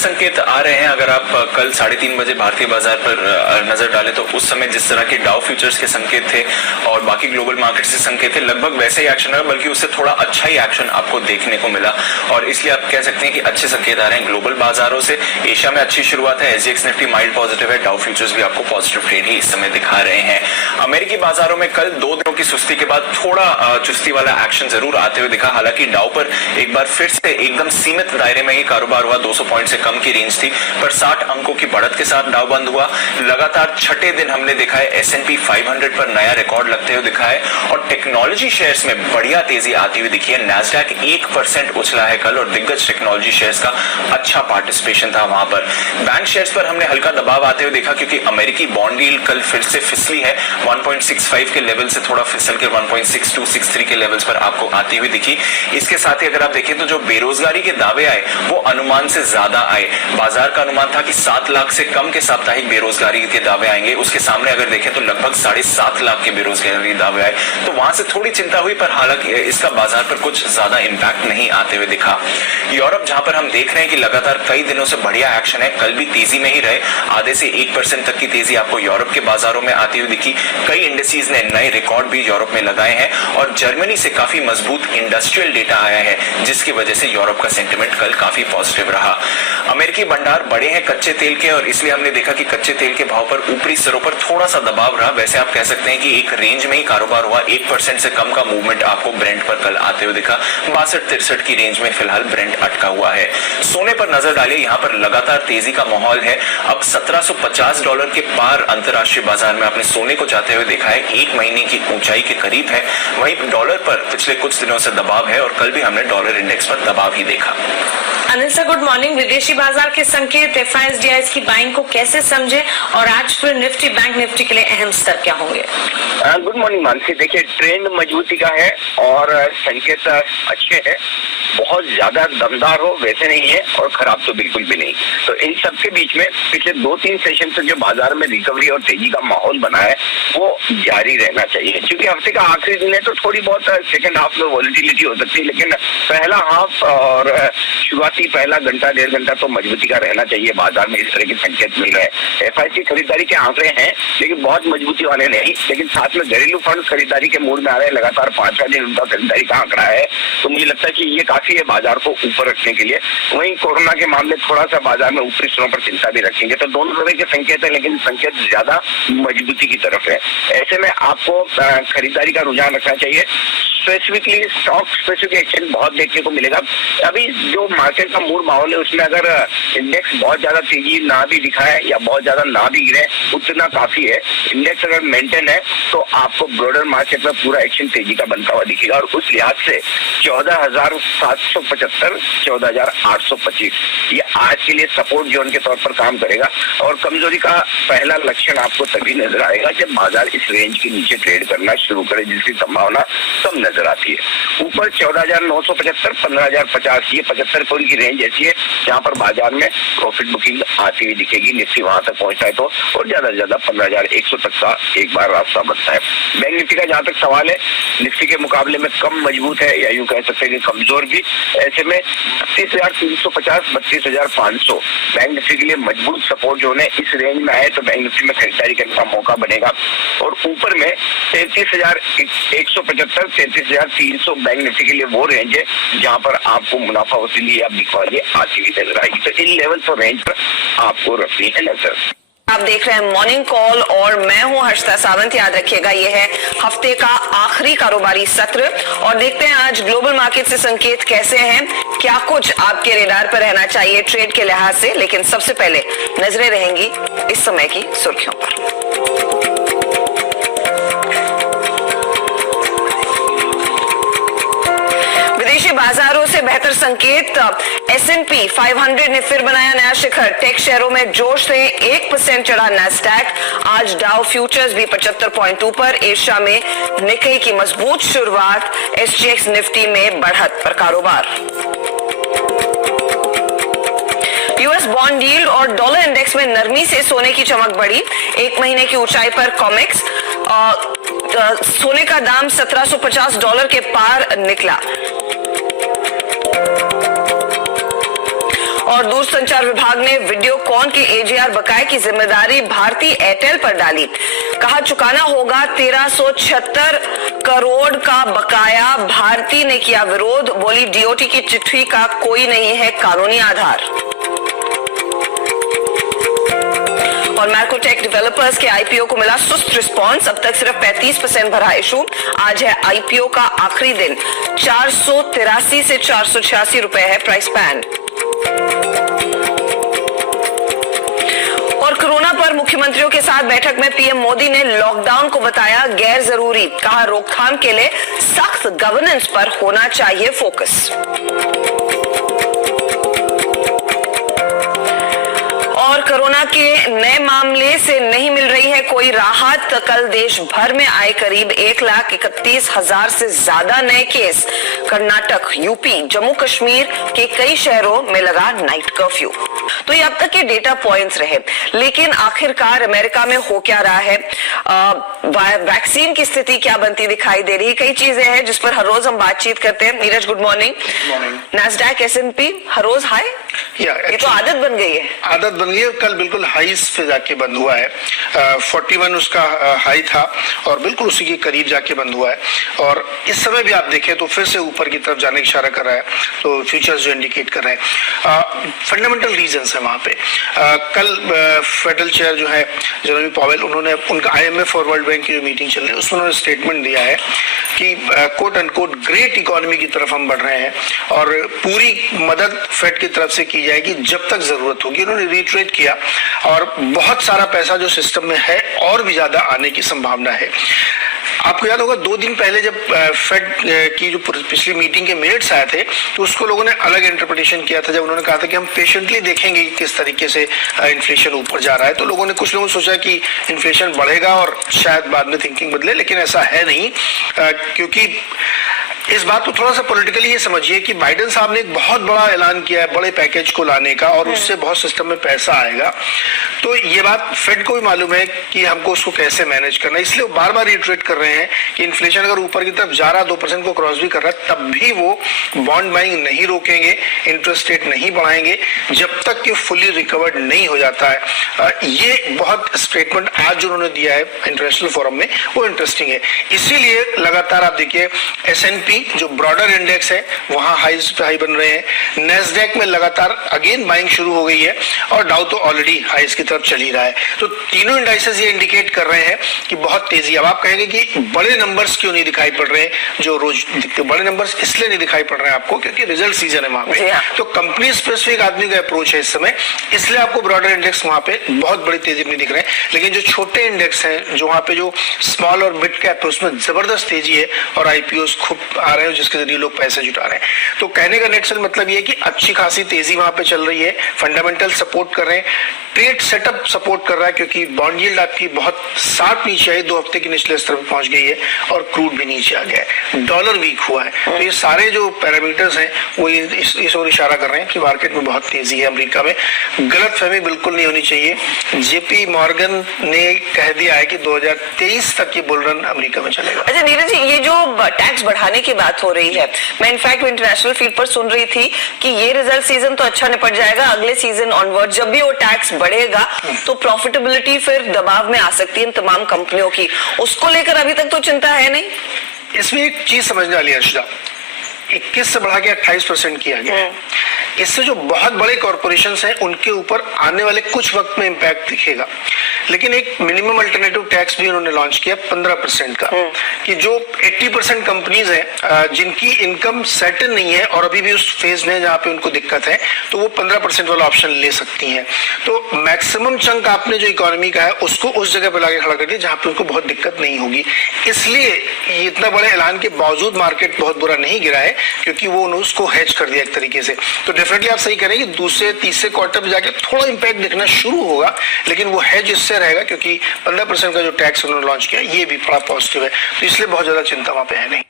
संकेत आ रहे हैं। अगर आप कल 3:30 बजे भारतीय बाजार पर नजर डालें तो उस समय जिस तरह के डाउ फ्यूचर्स के संकेत थे और बाकी ग्लोबल मार्केट से संकेत थे, लगभग वैसे ही एक्शन रहा, बल्कि उससे थोड़ा अच्छा ही एक्शन आपको देखने को मिला। और इसलिए आप कह सकते हैं कि अच्छे संकेत आ रहे हैं ग्लोबल बाजारों से। एशिया में अच्छी शुरुआत है, एसजीएक्स निफ्टी माइल्ड पॉजिटिव है, डाउ फ्यूचर्स भी आपको पॉजिटिव ट्रेड ही इस समय दिखा रहे हैं। अमेरिकी बाजारों में कल 2 दिनों की सुस्ती के बाद थोड़ा चुस्ती वाला एक्शन जरूर आते हुए दिखा। हालांकि डाउ पर एक बार फिर से एकदम सीमित दायरे में ही कारोबार हुआ, 200 पॉइंट से कम की रेंज थी, पर 60 अंकों की बढ़त के साथ डाउ बंद हुआ। लगातार छठे दिन हमने देखा है S&P 500 पर नया रिकॉर्ड लगते हुए दिखा है और टेक्नोलॉजी शेयर्स में बढ़िया तेजी आती हुई दिखी है। नैस्डैक 1% उछला है कल और दिग्गज टेक्नोलॉजी शेयर्स का अच्छा पार्टिसिपेशन था वहां पर। बैंक शेयर्स पर हमने हल्का दबाव आते हुए देखा क्योंकि अमेरिकी बॉन्ड यील्ड कल फिर से फिसली है, 1.65 के लेवल से थोड़ा फिसल के 1.6263 के लेवल्स पर आपको आती हुई दिखी। इसके साथ ही अगर आप देखें तो जो बेरोजगारी के दावे आए वो अनुमान से ज्यादा आए। बाजार का अनुमान था कि 7 लाख से कम के साप्ताहिक बेरोजगारी के दावे आएंगे, उसके सामने अगर देखें तो लगभग 7.5 लाख के बेरोजगारी दावे आए, तो वहां से थोड़ी चिंता हुई, पर हालांकि इसका बाजार पर कुछ ज्यादा इंपैक्ट नहीं आते हुए दिखा। यूरोप जहां पर हम देख रहे हैं कि लगातार कई दिनों से बढ़िया एक्शन है, कल भी तेजी में ही रहे, आधे से 1% तक की तेजी आपको यूरोप के बाजारों में आती हुई दिखी। कई इंडेक्सेस ने नए रिकॉर्ड भी यूरोप में लगाए हैं और जर्मनी से काफी मजबूत इंडस्ट्रियल डेटा आया है, जिसकी वजह से यूरोप का सेंटिमेंट कल काफी पॉजिटिव रहा। अमेरिकी भंडार बड़े हैं कच्चे तेल के और इसलिए हमने देखा कि कच्चे तेल के भाव पर ऊपरी स्तरों पर थोड़ा सा दबाव रहा। वैसे आप कह सकते हैं कि एक रेंज में ही कारोबार हुआ, 1% से कम का मूवमेंट आपको ब्रेंट पर कल आते हुए दिखा। 62-63 की रेंज में फिलहाल ब्रेंट अटका हुआ है। सोने पर नजर डालिए, यहाँ पर लगातार तेजी का माहौल है। अब $1750 के पार अंतरराष्ट्रीय बाजार में आपने सोने को जाते हुए देखा है, 1 महीने की ऊंचाई के करीब है। वहीं डॉलर पर पिछले कुछ दिनों से दबाव है और कल भी हमने डॉलर इंडेक्स पर दबाव ही देखा। Anil sir, good morning. विदेशी बाजार के संकेत, FISDIs की बाइंग को कैसे समझे और आज फिर निफ्टी बैंक निफ्टी के लिए अहम स्तर क्या होंगे? Good morning Mansi. देखिए, ट्रेंड मजबूती का है और संकेत अच्छे हैं। बहुत ज्यादा दमदार हो वैसे नहीं है और खराब तो बिल्कुल भी नहीं। तो इन सब के बीच में पिछले 2-3 सेशन से जो बाजार में रिकवरी और तेजी का माहौल बना है वो जारी रहना चाहिए, क्योंकि हफ्ते का आखिरी दिन है तो थोड़ी बहुत सेकंड हाफ में वॉलिटिलिटी हो सकती है, लेकिन पहला हाफ और शुरुआती पहला घंटा 1.5 घंटा तो मजबूती का रहना चाहिए। बाजार में इस तरह के संकेत मिल रहे हैं। FIC खरीदारी के आंकड़े हैं लेकिन बहुत मजबूती वाले नहीं, लेकिन साथ में घरेलू फंड खरीदारी के मूड में आ रहे हैं। लगातार 5वां दिन उनका खरीदारी का आंकड़ा है, तो मुझे लगता है कि ये काफी है बाजार को ऊपर रखने के लिए। वहीं कोरोना के मामले थोड़ा सा बाजार में ऊपरी स्तरों पर चिंता भी रखेंगे। तो दोनों तरह के संकेत है, लेकिन संकेत ज्यादा मजबूती की तरफ है। ऐसे में आपको खरीदारी का रुझान रखना चाहिए। स्पेसिफिकली स्टॉक स्पेसिफिक एक्शन बहुत देखने को मिलेगा। अभी जो मार्केट का मूड माहौल है उसमें अगर इंडेक्स बहुत ज्यादा तेजी ना भी दिखाए या बहुत ज्यादा ना भी गिरे उतना काफी है। इंडेक्स अगर मेंटेन है तो आपको ब्रॉडर मार्केट में पूरा एक्शन तेजी का बनता हुआ दिखेगा और उस लिहाज से 14,775 14,825 ये आज के लिए सपोर्ट जोन के तौर पर काम करेगा और कमजोरी का पहला लक्षण आपको तभी नजर आएगा जब बाजार इस रेंज के नीचे ट्रेड करना शुरू करे, जिसकी संभावना कम नजर आती है। ऊपर 14,975 15,050 ये 75 पॉइंट की रेंज ऐसी है जहां पर बाजार में प्रॉफिट बुकिंग आती हुई दिखेगी। निफ्टी वहां तक पहुंचता है तो और ज्यादा से ज्यादा 15,100 तक का एक बार रास्ता बनता है। बैंक निफ्टी का जहां तक सवाल है, निफ्टी के मुकाबले में कम मजबूत है या यूं कह सकते हैं कि कमजोर भी। ऐसे में 32,350 32,500 बैंक निफ्टी के लिए मजबूत सपोर्ट जोन है। इस रेंज में आए तो बैंक निफ्टी में खरीदारी करने का मौका बनेगा और ऊपर में 33,175 33,300 बैंक निफ्टी के लिए वो रेंज है जहां पर आपको मुनाफा वसूली या बिकवाली आती हुई नजर आएगी। तो इन लेवल और रेंज पर आपको रखनी है नजर। आप देख रहे हैं मॉर्निंग कॉल और मैं हूं हर्षिता सावंत। याद रखिएगा ये है हफ्ते का आखिरी कारोबारी सत्र और देखते हैं आज ग्लोबल मार्केट से संकेत कैसे हैं, क्या कुछ आपके रेडार पर रहना चाहिए ट्रेड के लिहाज से। लेकिन सबसे पहले नजरें रहेंगी इस समय की सुर्खियों पर। विदेशी बाजारों से बेहतर संकेत, S&P 500 ने फिर बनाया नया शिखर। टेक शेयरों में जोश से 1% चढ़ा नैस्डैक। आज डाउ फ्यूचर्स भी 75 पॉइंट ऊपर। एशिया में निक्केई की मजबूत शुरुआत। SGX निफ्टी में बढ़त पर कारोबार। यूएस बॉन्ड यील्ड और डॉलर इंडेक्स में नरमी से सोने की चमक बढ़ी। 1 महीने की ऊंचाई पर कॉमेक्स सोने का दाम $1750 के पार निकला और दूरसंचार विभाग ने वीडियोकॉन के एजीआर बकाये की जिम्मेदारी भारती एयरटेल पर डाली। कहा चुकाना होगा 1376 करोड़ का बकाया। भारती ने किया विरोध, बोली डीओटी की चिट्ठी का कोई नहीं है कानूनी आधार। और मैक्रोटेक डेवलपर्स के आईपीओ को मिला सुस्त रिस्पांस, अब तक सिर्फ 35% भरा इशू। आज है आईपीओ का आखिरी दिन। 483 से 486 रुपए है प्राइस बैंड। और कोरोना पर मुख्यमंत्रियों के साथ बैठक में पीएम मोदी ने लॉकडाउन को बताया गैर जरूरी। कहा रोकथाम के लिए सख्त गवर्नेंस पर होना चाहिए फोकस। और कोरोना के नए मामले से नहीं मिल रही है कोई राहत। कल देश भर में आए करीब 1,31,000 से ज्यादा नए केस। कर्नाटक, यूपी, जम्मू कश्मीर के कई शहरों में लगा नाइट कर्फ्यू। तो ये अब तक के डेटा पॉइंट्स रहे, लेकिन आखिरकार अमेरिका में हो क्या रहा है, वैक्सीन की स्थिति क्या बनती दिखाई दे रही है। कई चीजें हैं जिस पर हर रोज हम बातचीत करते हैं। Neeraj, good morning. Nasdaq, S&P हर रोज हाई, ये तो आदत बन गई है। आदत बन गई है। कल बिल्कुल हाईस पे जाके बंद हुआ है। 41 उसका हाई था और बिल्कुल उसी के करीब जाके बंद हुआ है। और इस समय भी आप देखें तो फिर से ऊपर की तरफ जाने की इशारा कर रहा है। तो फ्यूचर्स जो इंडिकेट कर रहे हैं, फंडामेंटल रीजंस है वहां पे। कल फेडरल चेयर जो है जेरोमी पॉवेल, उन्होंने उनका IMF और वर्ल्ड बैंक की जो मीटिंग चल रही है उसमें उन्होंने स्टेटमेंट दिया है कि कोट अनकोट ग्रेट इकोनॉमी की तरफ हम बढ़ रहे हैं और पूरी मदद फेड की तरफ से की जाएगी जब तक जरूरत होगी। उन्होंने रिट्रेट किया और बहुत सारा पैसा जो सिस्टम में है और भी ज्यादा आने की संभावना है। आपको याद होगा 2 दिन पहले जब फेड की जो पिछली मीटिंग के मिनट्स आए थे तो उसको लोगों ने अलग इंटरप्रिटेशन किया था। जब उन्होंने कहा था कि हम पेशेंटली देखेंगे कि किस तरीके से इन्फ्लेशन ऊपर जा रहा है, तो कुछ लोगों ने सोचा कि इन्फ्लेशन बढ़ेगा और शायद बाद में थिंकिंग बदले, लेकिन ऐसा है नहीं। क्योंकि इस बात को थोड़ा सा पॉलिटिकली ये समझिए कि बाइडेन साहब ने एक बहुत बड़ा ऐलान किया है बड़े पैकेज को लाने का और उससे बहुत सिस्टम में पैसा आएगा। तो ये बात फेड को भी मालूम है कि हमको उसको कैसे मैनेज करना है, इसलिए वो बार बार रिट्रेट कर रहे हैं कि इन्फ्लेशन अगर ऊपर की तरफ जा रहा 2% को क्रॉस भी कर रहा है तब भी वो बॉन्ड बाइंग नहीं रोकेंगे, इंटरेस्ट रेट नहीं बढ़ाएंगे जब तक कि फुली रिकवर्ड नहीं हो जाता है। ये बहुत स्टेटमेंट आज जो उन्होंने दिया है इंटरनेशनल फोरम में वो इंटरेस्टिंग है। इसीलिए लगातार आप देखिए S&P जो ब्रॉडर इंडेक्स है वहां हाई बन रहे हैं। नेस्डैक में लगातार अगेन बाइंग शुरू हो गई है और डाउ तो ऑलरेडी हाईस की तरफ चल ही रहा है। तो तीनों इंडाइसेस ये इंडिकेट कर रहे हैं कि बहुत तेजी। अब आप कहेंगे कि बड़े नंबर्स क्यों नहीं दिखाई पड़ रहे हैं जो रोज दिखते। बड़े नंबर्स इसलिए नहीं दिखाई पड़ रहे हैं आपको क्योंकि रिजल्ट सीजन है वहां पे। तो कंपनी स्पेसिफिक आदमी का अप्रोच है इस समय, इसलिए आपको ब्रॉडर इंडेक्स वहां पे बहुत बड़ी तेजी नहीं दिख रहे हैं। लेकिन जो छोटे इंडेक्स हैं जो वहां पे जो स्मॉल और मिड कैप है उसमें जबरदस्त तेजी है और आईपीओ खूब आ रहे हैं जिसके जरिए लोग पैसे जुटा रहे हैं। तो कहने का नेट मतलब ये है कि अच्छी खासी तेजी वहां पे चल रही है। फंडामेंटल सपोर्ट कर रहे हैं, ट्रेड सेटअप सपोर्ट कर रहा है क्योंकि बॉन्ड यील्ड आपकी बहुत शार्प नीचे आई, 2 हफ्ते की निचले स्तर पर पहुंच गई है और क्रूड भी नीचे आ गया है, डॉलर वीक हुआ है। तो ये सारे जो पैरामीटर्स हैं वो इस ओर इशारा कर रहे हैं कि मार्केट में बहुत तेजी है। अमेरिका में गलतफहमी बिल्कुल नहीं होनी चाहिए। JP मॉर्गन ने कह दिया है कि 2023 तक ये बुल रन अमेरिका में चलेगा। अच्छा नीरज जी, ये जो टैक्स बढ़ाने की बात हो रही है, मैं इनफैक्ट इंटरनेशनल फील्ड पर सुन रही थी कि ये रिजल्ट सीजन तो अच्छा निपट जाएगा, अगले सीजन ऑनवर्ड जब भी वो टैक्स बढ़ेगा तो प्रॉफिटेबिलिटी फिर दबाव में आ सकती है तमाम कंपनियों की। उसको लेकर अभी तक तो चिंता है नहीं। इसमें एक चीज समझने वाली है अर्षिता, 21 से बढ़ा के 28% किया गया। इससे जो बहुत बड़े कॉर्पोरेशंस हैं उनके ऊपर आने वाले कुछ वक्त में इंपैक्ट दिखेगा। लेकिन एक मिनिमम अल्टरनेटिव टैक्स भी उन्होंने लॉन्च किया 15% का, कि जो 80% कंपनीज हैं जिनकी इनकम सेटल नहीं है और अभी भी उस फेज में जहां पे उनको दिक्कत है तो वो 15% वाला ऑप्शन ले सकती हैं। तो मैक्सिमम चंक आपने जो इकोनॉमी का है उसको उस जगह पे लाके खड़ा कर दिया जहां पे उनको बहुत दिक्कत नहीं होगी। इसलिए इतना बड़े ऐलान के बावजूद मार्केट बहुत बुरा नहीं गिरा है क्योंकि वो उसको हेज कर दिया एक तरीके से। तो डेफिनेटली आप सही करें कि दूसरे तीसरे क्वार्टर में जाके थोड़ा इंपैक्ट दिखना शुरू होगा, लेकिन वो हेज इससे रहेगा क्योंकि 15% का जो टैक्स उन्होंने लॉन्च किया ये भी बड़ा पॉजिटिव है। तो इसलिए बहुत ज्यादा चिंता वहां पे है नहीं।